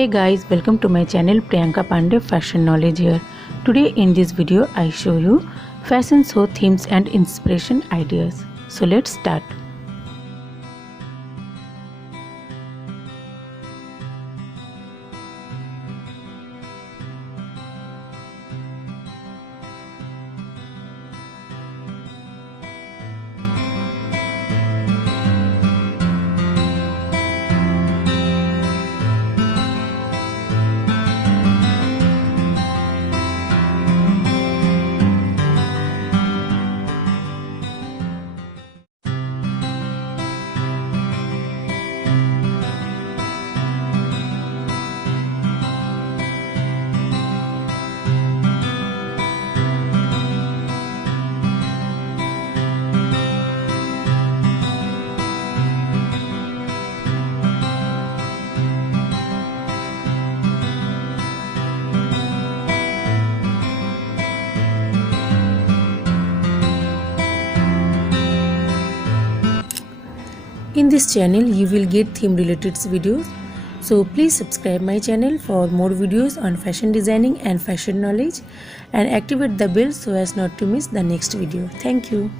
Hey guys, welcome to my channel Priyanka Pandey Fashion Knowledge here. Today in this video I show you fashion show themes and inspiration ideas. So let's start. In this channel you will get theme related videos, so please subscribe my channel for more videos on fashion designing and fashion knowledge and activate the bell so as not to miss the next video. Thank you.